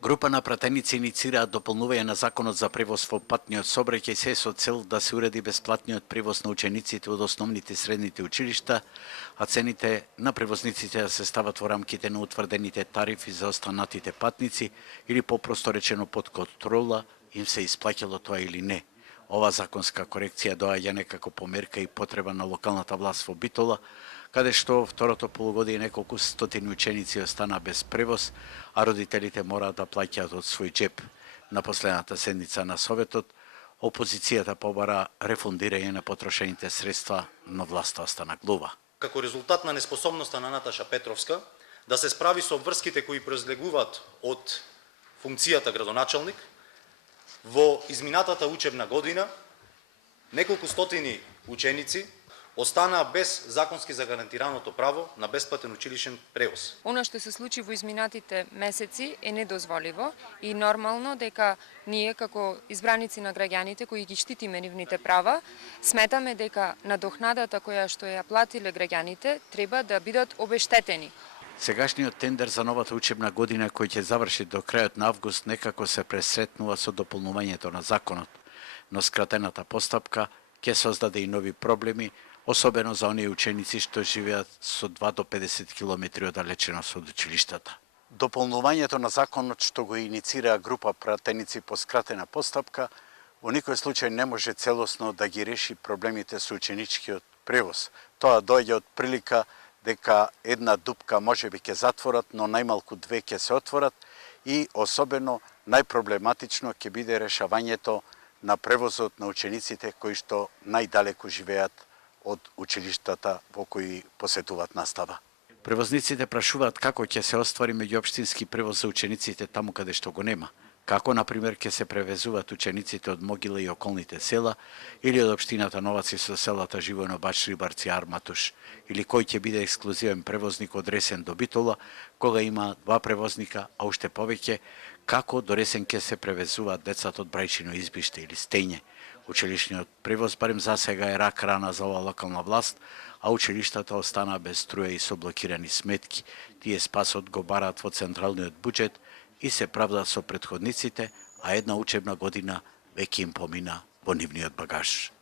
Група на пратеници инициираат дополнување на законот за превоз во патниот сообраќај се со цел да се уреди бесплатниот превоз на учениците од основните и средните училишта, а цените на превозниците да се стават во рамките на утврдените тарифи за останатите патници или попросто речено под контрола им се исплаќало тоа или не. Ова законска корекција доаѓа некако померка и потреба на локалната власт во Битола, каде што второто полугодие неколку стотини ученици остана без превоз, а родителите мораат да плаќаат од свој џеп. На последната седница на Советот, опозицијата побара рефундирање на потрошените средства, но власта остана глува. Како резултат на неспособноста на Наташа Петровска да се справи со обврските кои произлегуваат од функцијата градоначалник, во изминатата учебна година неколку стотини ученици останаа без законски загарантираното право на бесплатен училишен превоз. Оно што се случи во изминатите месеци е недозволиво и нормално дека ние како избраници на граѓаните кои ги штитиме нивните права, сметаме дека надокнадата која што ја платиле граѓаните треба да бидат обештетени. Сегашниот тендер за новата учебна година кој ќе заврши до крајот на август некако се пресретнува со дополнувањето на законот, но скратената постапка ќе создаде и нови проблеми, особено за оние ученици што живеат со 2 до 50 километри оддалеченост од училиштата. Дополнувањето на законот што го иницира група пратеници по скратена постапка во никој случај не може целосно да ги реши проблемите со ученичкиот превоз. Тоа доаѓа од прилика дека една дупка можеби ќе затворат, но најмалку две ќе се отворат и особено најпроблематично ќе биде решавањето на превозот на учениците кои што најдалеку живеат од училиштата во кои посетуваат настава. Превозниците прашуваат како ќе се оствари меѓуопштински превоз за учениците таму каде што го нема. Како, например, ќе се превезуваат учениците од Могила и околните села или од општината Новаци со селата Живојно, Бач, Рибарци, Арматуш, или кој ќе биде ексклузивен превозник од Ресен до Битола, кога има 2 превозника, а уште повеќе, како до Ресен ќе се превезуваат децата од Брајчино избиште или Стење. Училишниот превоз барем за сега е рак рана за оваа локална власт, а училиштата останаа без струја и со блокирани сметки. Тие спасот го бараат во централниот буџет и се правдаат со претходниците, а една учебна година веќе им помина во нивниот багаж.